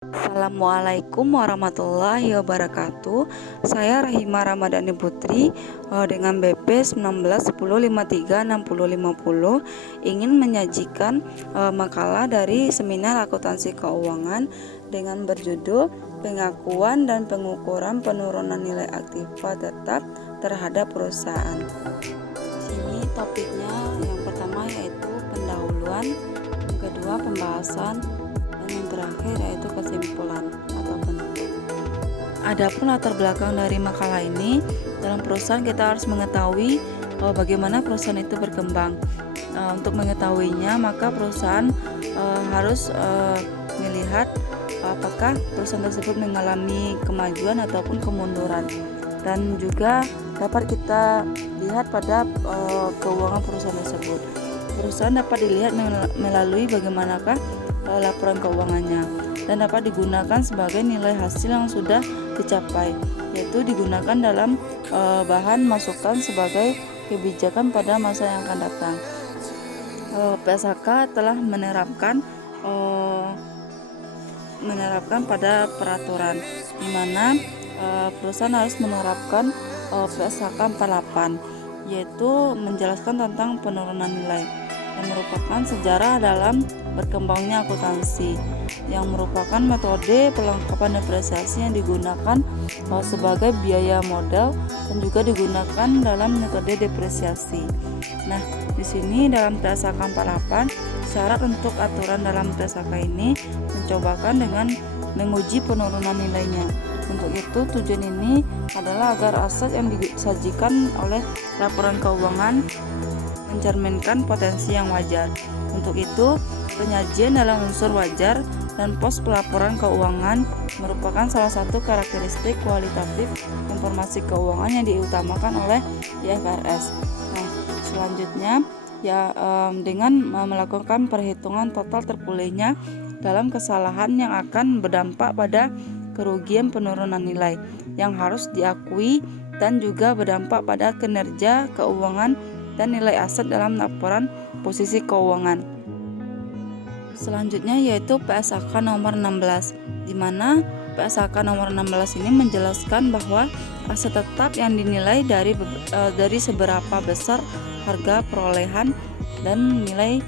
Assalamualaikum warahmatullahi wabarakatuh. Saya Rahima Ramadhani Putri dengan BP 1910536050 ingin menyajikan makalah dari seminar akuntansi keuangan dengan berjudul pengakuan dan pengukuran penurunan nilai aktiva tetap terhadap perusahaan. Sini topiknya yang pertama yaitu pendahuluan, yang kedua pembahasan, dan yang terakhir yaitu kesimpulan atau penutup. Adapun latar belakang dari makalah ini, dalam perusahaan kita harus mengetahui bagaimana perusahaan itu berkembang. Untuk mengetahuinya, maka perusahaan harus melihat apakah perusahaan tersebut mengalami kemajuan ataupun kemunduran, dan juga dapat kita lihat pada keuangan perusahaan tersebut. Perusahaan dapat dilihat melalui bagaimanakah laporan keuangannya, dan dapat digunakan sebagai nilai hasil yang sudah dicapai, yaitu digunakan dalam bahan masukan sebagai kebijakan pada masa yang akan datang. PSHK telah menerapkan pada peraturan di mana perusahaan harus menerapkan PSHK 48, yaitu menjelaskan tentang penurunan nilai yang merupakan sejarah dalam berkembangnya akuntansi, yang merupakan metode pelengkapan depresiasi yang digunakan sebagai biaya modal dan juga digunakan dalam metode depresiasi. Nah, di sini dalam PSHK 48, syarat untuk aturan dalam PSHK ini mencobakan dengan menguji penurunan nilainya. Untuk itu, tujuan ini adalah agar aset yang disajikan oleh laporan keuangan mencerminkan potensi yang wajar. Untuk itu, penyajian dalam unsur wajar dan pos pelaporan keuangan merupakan salah satu karakteristik kualitatif informasi keuangan yang diutamakan oleh IFRS. Nah, selanjutnya dengan melakukan perhitungan total terpulihnya dalam kesalahan yang akan berdampak pada kerugian penurunan nilai yang harus diakui dan juga berdampak pada kinerja keuangan dan nilai aset dalam laporan posisi keuangan. Selanjutnya yaitu PSHK nomor 16, di mana PSHK nomor 16 ini menjelaskan bahwa aset tetap yang dinilai dari seberapa besar harga perolehan dan nilai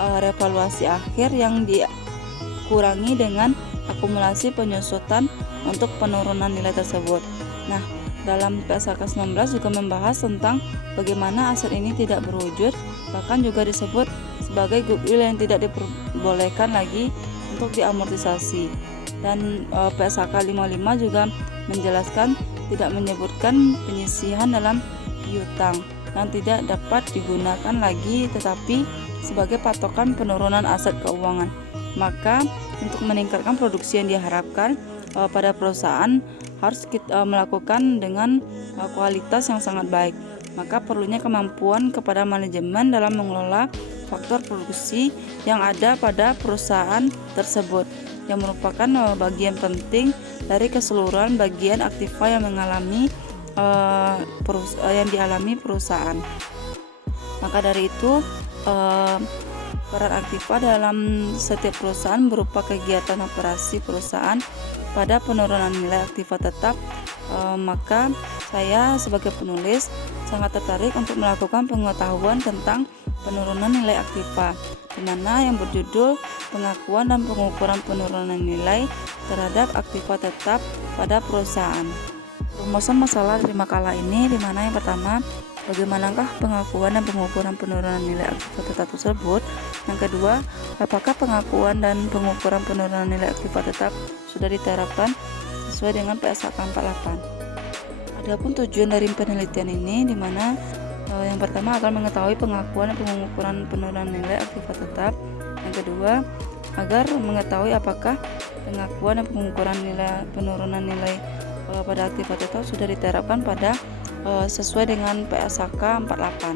revaluasi akhir yang dikurangi dengan akumulasi penyusutan untuk penurunan nilai tersebut. Nah, dalam PSHK 19 juga membahas tentang bagaimana aset ini tidak berwujud, bahkan juga disebut sebagai goodwill yang tidak diperbolehkan lagi untuk diamortisasi. Dan PSHK 55 juga menjelaskan tidak menyebutkan penyisihan dalam piutang dan tidak dapat digunakan lagi tetapi sebagai patokan penurunan aset keuangan. Maka untuk meningkatkan produksi yang diharapkan pada perusahaan harus kita melakukan dengan kualitas yang sangat baik. Maka perlunya kemampuan kepada manajemen dalam mengelola faktor produksi yang ada pada perusahaan tersebut, yang merupakan bagian penting dari keseluruhan bagian aktiva yang dialami perusahaan. Maka dari itu peran aktiva dalam setiap perusahaan berupa kegiatan operasi perusahaan pada penurunan nilai aktiva tetap. Maka saya sebagai penulis sangat tertarik untuk melakukan pengetahuan tentang penurunan nilai aktiva, di mana yang berjudul pengakuan dan pengukuran penurunan nilai terhadap aktiva tetap pada perusahaan. Rumusan masalah dari makalah ini, di mana yang pertama, bagaimanakah pengakuan dan pengukuran penurunan nilai aktiva tetap tersebut? Yang kedua, apakah pengakuan dan pengukuran penurunan nilai aktiva tetap sudah diterapkan sesuai dengan PSHK 48? Adapun tujuan dari penelitian ini, di mana yang pertama agar mengetahui pengakuan dan pengukuran penurunan nilai aktiva tetap. Yang kedua, agar mengetahui apakah pengakuan dan pengukuran penurunan nilai pada aktiva tetap sudah diterapkan pada sesuai dengan PSHK 48.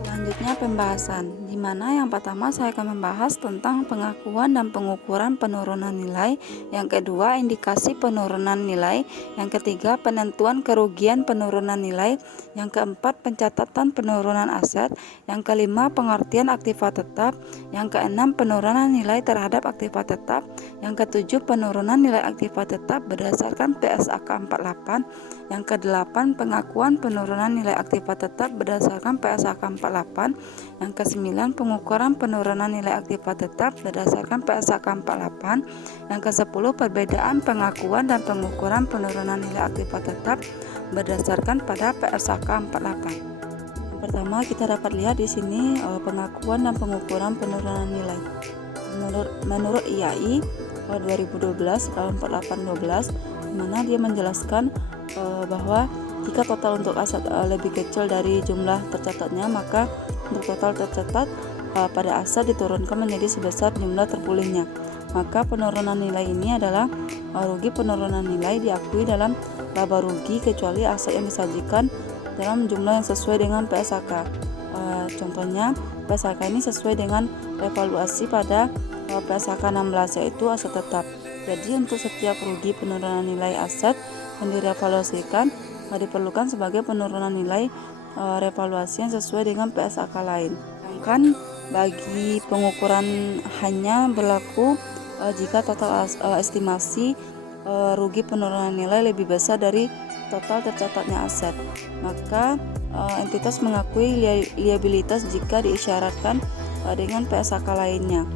Selanjutnya pembahasan, di di mana yang pertama saya akan membahas tentang pengakuan dan pengukuran penurunan nilai, yang kedua indikasi penurunan nilai, yang ketiga penentuan kerugian penurunan nilai, yang keempat pencatatan penurunan aset, yang kelima pengertian aktiva tetap, yang keenam penurunan nilai terhadap aktiva tetap, yang ketujuh penurunan nilai aktiva tetap berdasarkan PSAK 48, yang kedelapan pengakuan penurunan nilai aktiva tetap berdasarkan PSAK 48, yang ke-9 pengukuran penurunan nilai aktiva tetap berdasarkan PSAK 48, yang ke-10 perbedaan pengakuan dan pengukuran penurunan nilai aktiva tetap berdasarkan pada PSAK 48. Yang pertama kita dapat lihat di sini pengakuan dan pengukuran penurunan nilai. Menurut IAI 2012 tahun 4812, di mana dia menjelaskan bahwa jika total untuk aset lebih kecil dari jumlah tercatatnya, maka untuk total tercatat pada aset diturunkan menjadi sebesar jumlah terpulihnya. Maka penurunan nilai ini adalah rugi penurunan nilai diakui dalam laba rugi kecuali aset yang disajikan dalam jumlah yang sesuai dengan PSAK. Contohnya PSAK ini sesuai dengan evaluasi pada PSAK 16, yaitu aset tetap. Jadi untuk setiap rugi penurunan nilai aset yang direvaluasikan diperlukan sebagai penurunan nilai revaluasi yang sesuai dengan PSAK lain. Sedangkan bagi pengukuran hanya berlaku jika total estimasi rugi penurunan nilai lebih besar dari total tercatatnya aset, maka entitas mengakui liabilitas jika diisyaratkan dengan PSAK lainnya.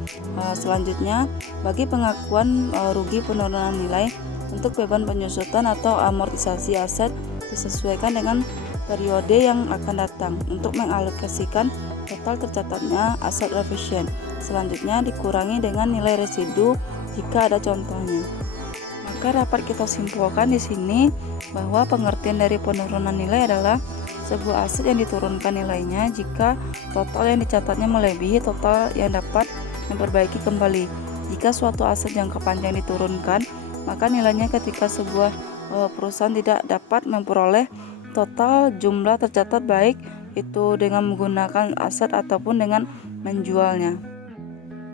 Selanjutnya, bagi pengakuan rugi penurunan nilai untuk beban penyusutan atau amortisasi aset disesuaikan dengan periode yang akan datang untuk mengalokasikan total tercatatnya aset revision. Selanjutnya dikurangi dengan nilai residu jika ada contohnya. Maka dapat kita simpulkan di sini bahwa pengertian dari penurunan nilai adalah sebuah aset yang diturunkan nilainya jika total yang dicatatnya melebihi total yang dapat memperbaiki kembali. Jika suatu aset jangka panjang diturunkan, maka nilainya ketika sebuah perusahaan tidak dapat memperoleh total jumlah tercatat, baik itu dengan menggunakan aset ataupun dengan menjualnya.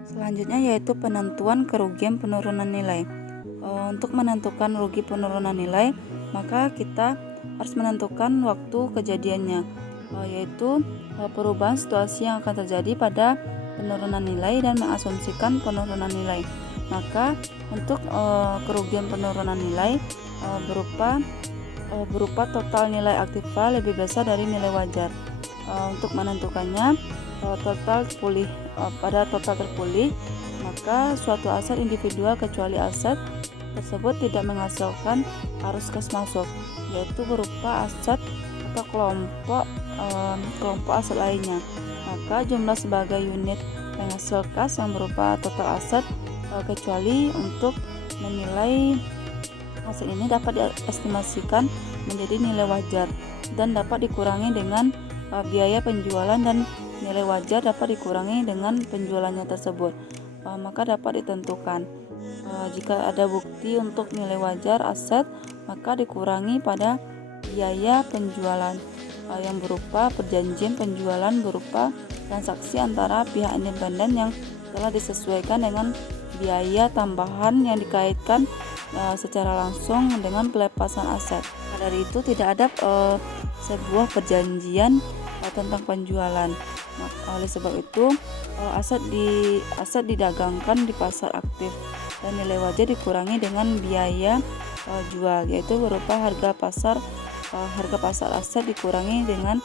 Selanjutnya yaitu penentuan kerugian penurunan nilai. Untuk menentukan rugi penurunan nilai, maka kita harus menentukan waktu kejadiannya, yaitu perubahan situasi yang akan terjadi pada penurunan nilai dan mengasumsikan penurunan nilai. Maka untuk kerugian penurunan nilai berupa total nilai aktiva lebih besar dari nilai wajar. Untuk menentukannya pada total terpulih, maka suatu aset individual kecuali aset tersebut tidak menghasilkan arus kas masuk, yaitu berupa aset atau kelompok aset lainnya. Maka jumlah sebagai unit penghasil kas yang berupa total aset kecuali untuk menilai aset ini dapat diestimasikan menjadi nilai wajar dan dapat dikurangi dengan biaya penjualan, dan nilai wajar dapat dikurangi dengan penjualannya tersebut. Maka dapat ditentukan jika ada bukti untuk nilai wajar aset, maka dikurangi pada biaya penjualan yang berupa perjanjian penjualan berupa transaksi antara pihak independen yang telah disesuaikan dengan biaya tambahan yang dikaitkan secara langsung dengan pelepasan aset. Dari itu tidak ada sebuah perjanjian tentang penjualan. Oleh sebab itu aset didagangkan di pasar aktif dan nilai wajar dikurangi dengan biaya jual, yaitu berupa harga pasar aset dikurangi dengan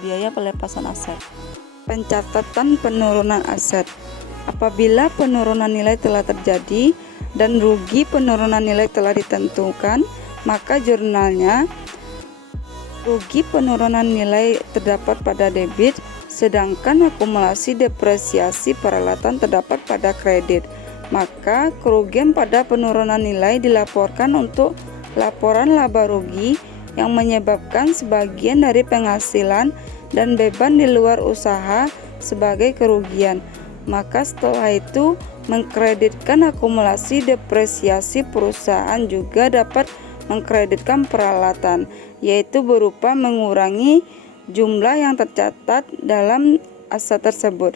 biaya pelepasan aset. Pencatatan penurunan aset. Apabila penurunan nilai telah terjadi dan rugi penurunan nilai telah ditentukan, maka jurnalnya rugi penurunan nilai terdapat pada debit, sedangkan akumulasi depresiasi peralatan terdapat pada kredit. Maka kerugian pada penurunan nilai dilaporkan untuk laporan laba rugi yang menyebabkan sebagian dari penghasilan dan beban di luar usaha sebagai kerugian. Maka setelah itu mengkreditkan akumulasi depresiasi perusahaan juga dapat mengkreditkan peralatan, yaitu berupa mengurangi jumlah yang tercatat dalam aset tersebut.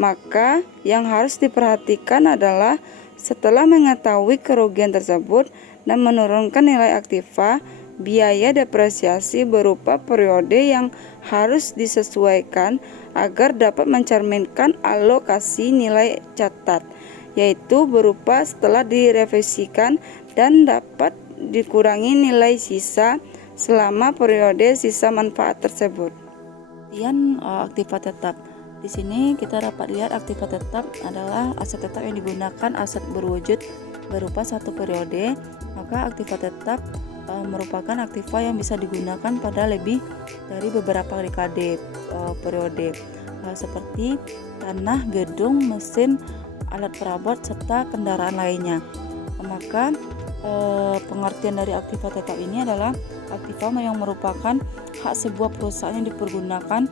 Maka yang harus diperhatikan adalah setelah mengetahui kerugian tersebut dan menurunkan nilai aktiva, biaya depresiasi berupa periode yang harus disesuaikan agar dapat mencerminkan alokasi nilai catat, yaitu berupa setelah direvisikan dan dapat dikurangi nilai sisa selama periode sisa manfaat tersebut. Kemudian aktiva tetap. Di sini kita dapat lihat aktiva tetap adalah aset tetap yang digunakan aset berwujud berupa satu periode. Maka aktiva tetap merupakan aktiva yang bisa digunakan pada lebih dari beberapa dekade periode, seperti tanah, gedung, mesin, alat perabot, serta kendaraan lainnya. Maka pengertian dari aktiva tetap ini adalah aktiva yang merupakan hak sebuah perusahaan yang dipergunakan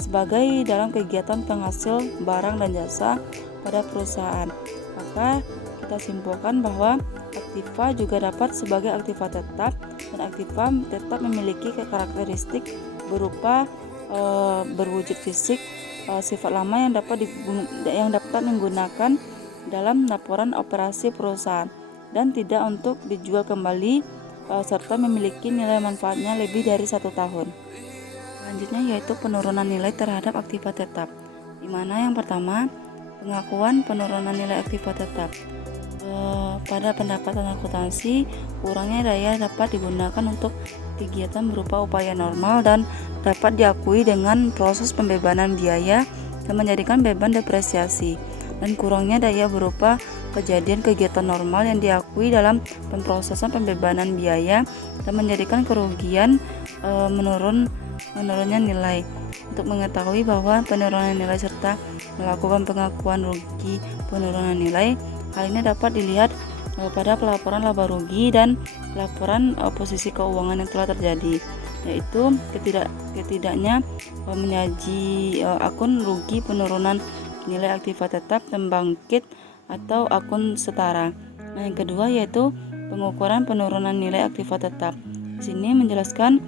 sebagai dalam kegiatan penghasil barang dan jasa pada perusahaan. Maka kita simpulkan bahwa aktiva juga dapat sebagai aktiva tetap, dan aktiva tetap memiliki karakteristik berupa berwujud fisik, sifat lama yang dapat menggunakan dalam laporan operasi perusahaan dan tidak untuk dijual kembali, serta memiliki nilai manfaatnya lebih dari 1 tahun. Selanjutnya yaitu penurunan nilai terhadap aktiva tetap, di mana yang pertama pengakuan penurunan nilai aktiva tetap. Pada pendapatan akuntansi, kurangnya daya dapat digunakan untuk kegiatan berupa upaya normal dan dapat diakui dengan proses pembebanan biaya dan menjadikan beban depresiasi, dan kurangnya daya berupa kejadian kegiatan normal yang diakui dalam pemrosesan pembebanan biaya dan menjadikan kerugian menurunnya nilai. Untuk mengetahui bahwa penurunan nilai serta melakukan pengakuan rugi penurunan nilai, hal ini dapat dilihat pada pelaporan laba rugi dan laporan posisi keuangan yang telah terjadi, yaitu ketidaknya menyaji akun rugi penurunan nilai aktiva tetap pembangkit atau akun setara. Nah, yang kedua yaitu pengukuran penurunan nilai aktiva tetap. Di sini menjelaskan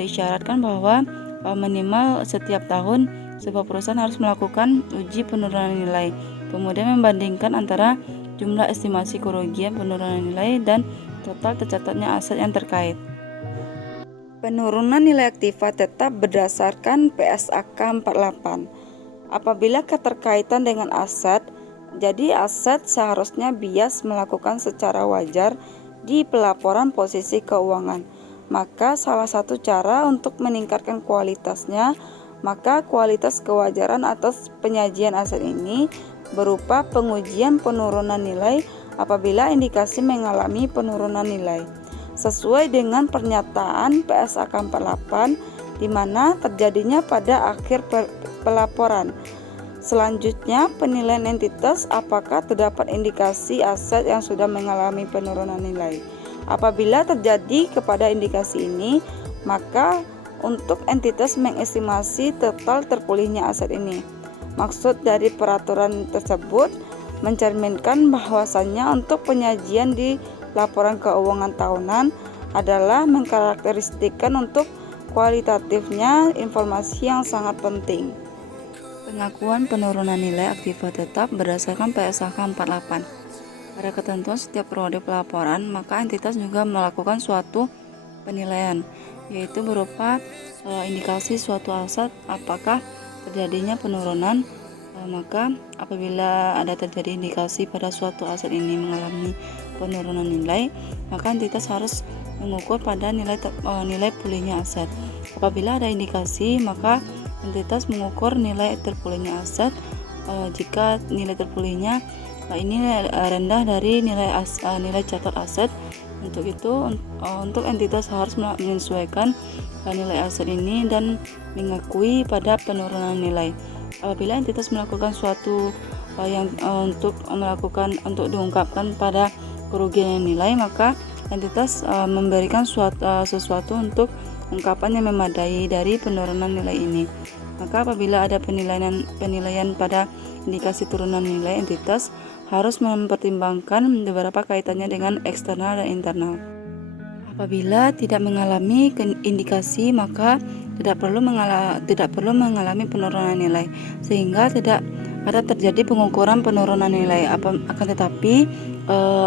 diisyaratkan bahwa minimal setiap tahun sebuah perusahaan harus melakukan uji penurunan nilai, kemudian membandingkan antara jumlah estimasi kerugian penurunan nilai dan total tercatatnya aset yang terkait. Penurunan nilai aktiva tetap berdasarkan PSAK 48. Apabila keterkaitan dengan aset, jadi aset seharusnya bias melakukan secara wajar di pelaporan posisi keuangan. Maka salah satu cara untuk meningkatkan kualitasnya, maka kualitas kewajaran atas penyajian aset ini berupa pengujian penurunan nilai apabila indikasi mengalami penurunan nilai sesuai dengan pernyataan PSAK 48, di mana terjadinya pada akhir pelaporan. Selanjutnya, penilaian entitas apakah terdapat indikasi aset yang sudah mengalami penurunan nilai. Apabila terjadi kepada indikasi ini, maka untuk entitas mengestimasi total terpulihnya aset ini. Maksud dari peraturan tersebut mencerminkan bahwasannya untuk penyajian di laporan keuangan tahunan adalah mengkarakteristikkan untuk kualitatifnya informasi yang sangat penting. Pengakuan penurunan nilai aktiva tetap berdasarkan PSAK 48. Pada ketentuan setiap periode pelaporan, maka entitas juga melakukan suatu penilaian, yaitu berupa indikasi suatu aset apakah terjadinya penurunan. Maka apabila ada terjadi indikasi pada suatu aset ini mengalami penurunan nilai, maka entitas harus mengukur pada nilai pulihnya aset. Apabila ada indikasi, maka entitas mengukur nilai terpulihnya aset jika nilai terpulihnya ini rendah dari nilai catat aset. Untuk itu, untuk entitas harus menyesuaikan nilai aset ini dan mengakui pada penurunan nilai. Apabila entitas melakukan suatu yang untuk diungkapkan pada kerugian nilai, maka entitas memberikan sesuatu untuk ungkapan yang memadai dari penurunan nilai ini. Maka apabila ada penilaian pada indikasi turunan nilai, entitas harus mempertimbangkan beberapa kaitannya dengan eksternal dan internal. Apabila tidak mengalami indikasi, maka tidak perlu mengalami penurunan nilai, sehingga tidak ada terjadi pengukuran penurunan nilai. Akan tetapi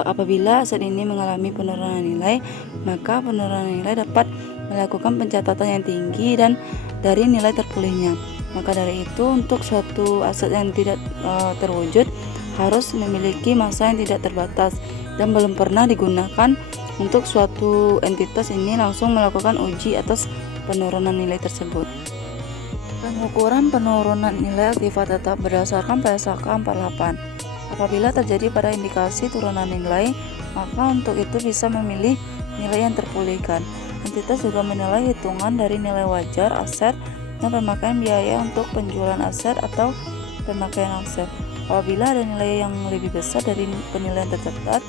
apabila aset ini mengalami penurunan nilai, maka penurunan nilai dapat melakukan pencatatan yang tinggi dan dari nilai terpulihnya. Maka dari itu, untuk suatu aset yang tidak terwujud harus memiliki masa yang tidak terbatas dan belum pernah digunakan. Untuk suatu entitas ini langsung melakukan uji atas penurunan nilai tersebut. Pengukuran penurunan nilai aktiva tetap berdasarkan PSAK 48. Apabila terjadi pada indikasi turunan nilai, maka untuk itu bisa memilih nilai yang terpulihkan. Entitas juga menilai hitungan dari nilai wajar aset dan pemakaian biaya untuk penjualan aset atau pemakaian aset. Apabila ada nilai yang lebih besar dari penilaian tercatat,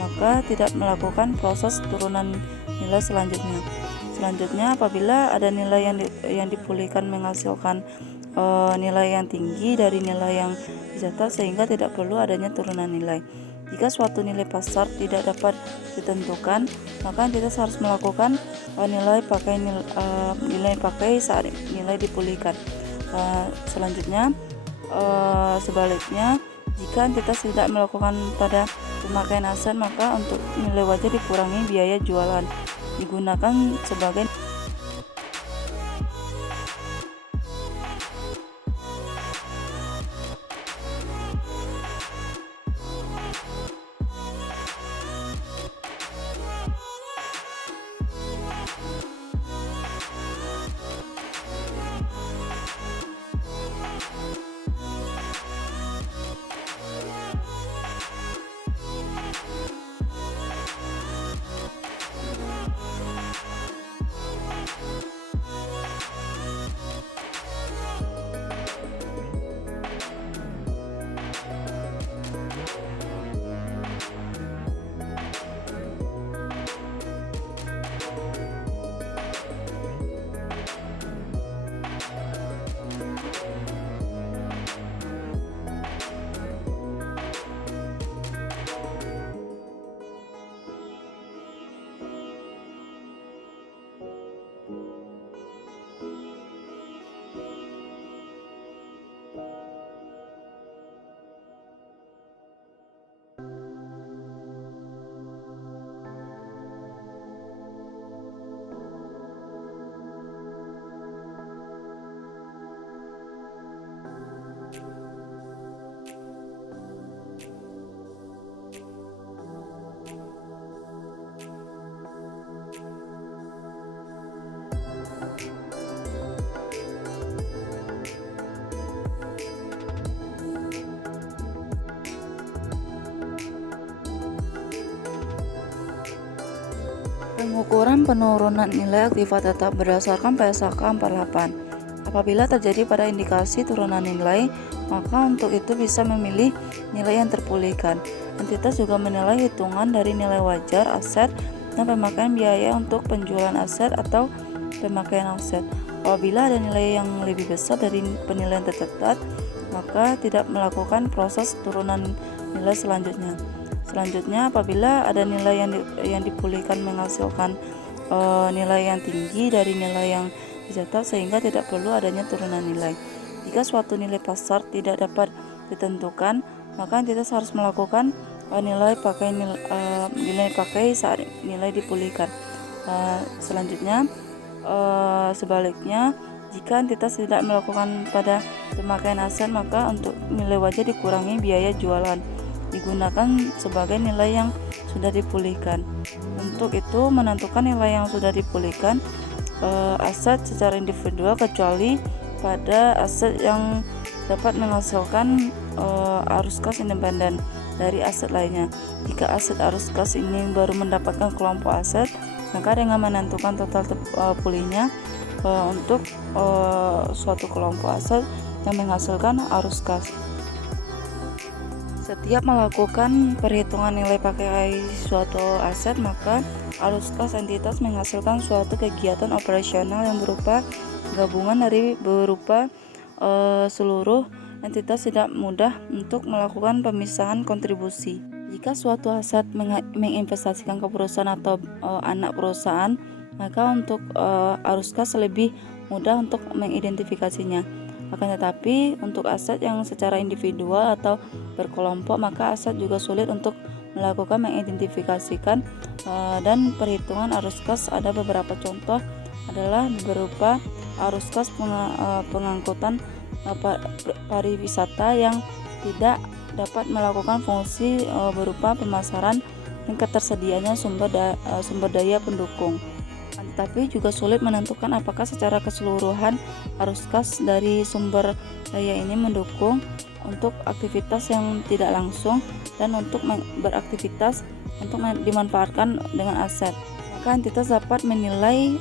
maka tidak melakukan proses turunan nilai selanjutnya. Selanjutnya, apabila ada nilai yang dipulihkan menghasilkan nilai yang tinggi dari nilai yang dicatat, sehingga tidak perlu adanya turunan nilai. Jika suatu nilai pasar tidak dapat ditentukan, maka entitas harus melakukan nilai pakai saat nilai dipulihkan. Selanjutnya, sebaliknya, jika entitas tidak melakukan pada pemakaian aset, maka untuk nilai wajar dikurangi biaya jualan digunakan sebagai pengukuran penurunan nilai aktiva tetap berdasarkan PSAK 48. Apabila terjadi pada indikasi turunan nilai, maka untuk itu bisa memilih nilai yang terpulihkan. Entitas juga menilai hitungan dari nilai wajar aset dan pemakaian biaya untuk penjualan aset atau pemakaian aset. Apabila ada nilai yang lebih besar dari penilaian tercatat, maka tidak melakukan proses turunan nilai selanjutnya. Selanjutnya, apabila ada nilai yang dipulihkan menghasilkan nilai yang tinggi dari nilai yang dicatat, sehingga tidak perlu adanya turunan nilai. Jika suatu nilai pasar tidak dapat ditentukan, maka entitas harus melakukan nilai pakai saat nilai dipulihkan. Selanjutnya, sebaliknya, jika entitas tidak melakukan pada pemakaian aset, maka untuk nilai wajar dikurangi biaya jualan digunakan sebagai nilai yang sudah dipulihkan. Untuk itu, menentukan nilai yang sudah dipulihkan aset secara individual, kecuali pada aset yang dapat menghasilkan arus kas independen dari aset lainnya. Jika aset arus kas ini baru mendapatkan kelompok aset, maka dengan menentukan total pulihnya untuk suatu kelompok aset yang menghasilkan arus kas. Setiap melakukan perhitungan nilai pakai suatu aset, maka arus kas entitas menghasilkan suatu kegiatan operasional yang berupa gabungan dari berupa seluruh entitas tidak mudah untuk melakukan pemisahan kontribusi. Jika suatu aset menginvestasikan ke perusahaan atau anak perusahaan, maka untuk arus kas lebih mudah untuk mengidentifikasinya. Akan tetapi untuk aset yang secara individual atau berkelompok, maka aset juga sulit untuk melakukan mengidentifikasikan dan perhitungan arus kas. Ada beberapa contoh adalah berupa arus kas pengangkutan pariwisata yang tidak dapat melakukan fungsi berupa pemasaran dan ketersediaannya sumber daya pendukung. Tapi juga sulit menentukan apakah secara keseluruhan arus kas dari sumber daya ini mendukung untuk aktivitas yang tidak langsung dan untuk beraktivitas untuk dimanfaatkan dengan aset. Maka entitas dapat menilai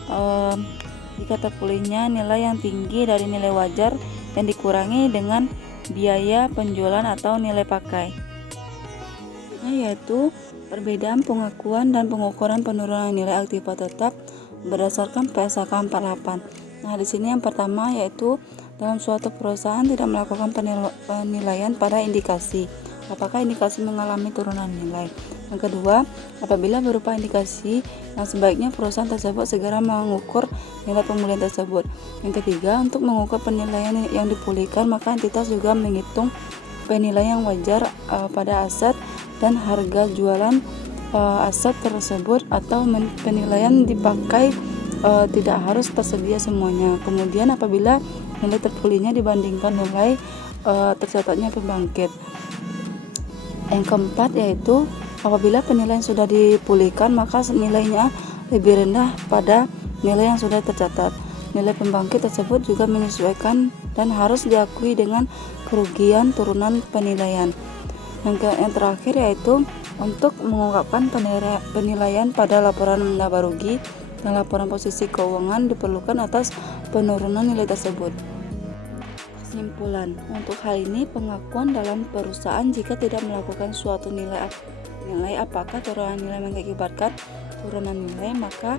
jika terpulihnya nilai yang tinggi dari nilai wajar yang dikurangi dengan biaya penjualan atau nilai pakai, yaitu perbedaan pengakuan dan pengukuran penurunan nilai aktiva tetap berdasarkan PSAK 48. Nah, di sini yang pertama yaitu dalam suatu perusahaan tidak melakukan penilaian pada indikasi. Apakah indikasi mengalami turunan nilai? Yang kedua, apabila berupa indikasi yang sebaiknya perusahaan tersebut segera mengukur nilai pemulihan tersebut. Yang ketiga, untuk mengukur penilaian yang dipulihkan, maka entitas juga menghitung penilaian wajar pada aset dan harga jualan aset tersebut, atau penilaian dipakai tidak harus tersedia semuanya. Kemudian apabila nilai terpulihnya dibandingkan nilai tercatatnya pembangkit. Yang keempat yaitu apabila penilaian sudah dipulihkan, maka nilainya lebih rendah pada nilai yang sudah tercatat. Nilai pembangkit tersebut juga menyesuaikan dan harus diakui dengan kerugian turunan penilaian. Yang terakhir yaitu untuk mengungkapkan penilaian pada laporan laba rugi dan laporan posisi keuangan diperlukan atas penurunan nilai tersebut. Kesimpulan, untuk hal ini pengakuan dalam perusahaan jika tidak melakukan suatu nilai apakah turunan nilai mengakibatkan turunan nilai, maka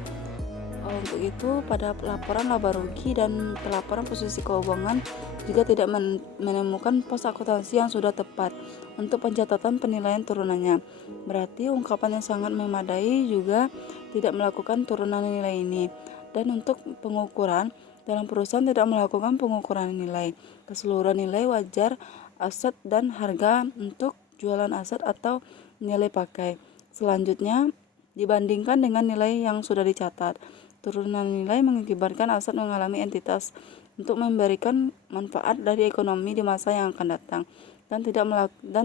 untuk itu pada laporan laba rugi dan laporan posisi keuangan juga tidak menemukan pos akuntansi yang sudah tepat untuk pencatatan penilaian turunannya. Berarti ungkapan yang sangat memadai juga tidak melakukan turunan nilai ini. Dan untuk pengukuran, dalam perusahaan tidak melakukan pengukuran nilai keseluruhan nilai wajar aset dan harga untuk jualan aset atau nilai pakai. Selanjutnya dibandingkan dengan nilai yang sudah dicatat. Turunan nilai mengakibatkan aset mengalami entitas untuk memberikan manfaat dari ekonomi di masa yang akan datang dan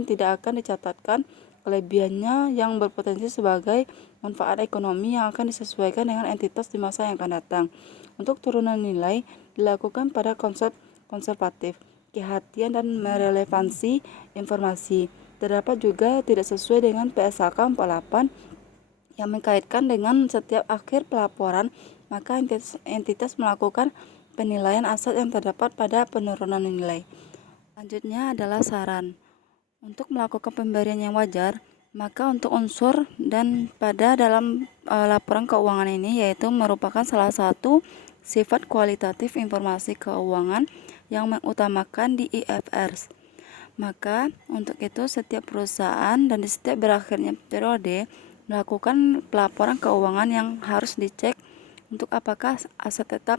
tidak akan dicatatkan kelebihannya yang berpotensi sebagai manfaat ekonomi yang akan disesuaikan dengan entitas di masa yang akan datang. Untuk turunan nilai dilakukan pada konsep konservatif, kehatian dan merelevansi informasi. Terdapat juga tidak sesuai dengan PSAK 48 yang mengkaitkan dengan setiap akhir pelaporan, maka entitas melakukan penilaian aset yang terdapat pada penurunan nilai. Selanjutnya adalah saran. Untuk melakukan pemberian yang wajar, maka untuk unsur dan pada dalam laporan keuangan ini yaitu merupakan salah satu sifat kualitatif informasi keuangan yang mengutamakan di IFRS. Maka untuk itu setiap perusahaan dan di setiap berakhirnya periode melakukan pelaporan keuangan yang harus dicek untuk apakah aset tetap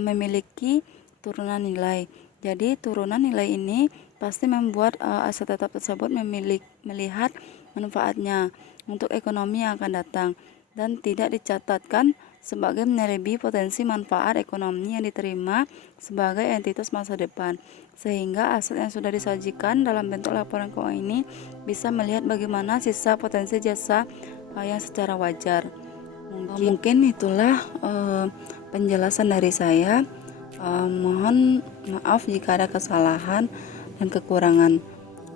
memiliki turunan nilai. Jadi turunan nilai ini pasti membuat aset tetap tersebut melihat manfaatnya untuk ekonomi yang akan datang dan tidak dicatatkan sebagai menyelebi potensi manfaat ekonomi yang diterima sebagai entitas masa depan, sehingga aset yang sudah disajikan dalam bentuk laporan keuangan ini bisa melihat bagaimana sisa potensi jasa yang secara wajar. Mungkin itulah penjelasan dari saya. Mohon maaf jika ada kesalahan dan kekurangan.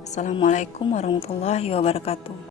Assalamualaikum warahmatullahi wabarakatuh.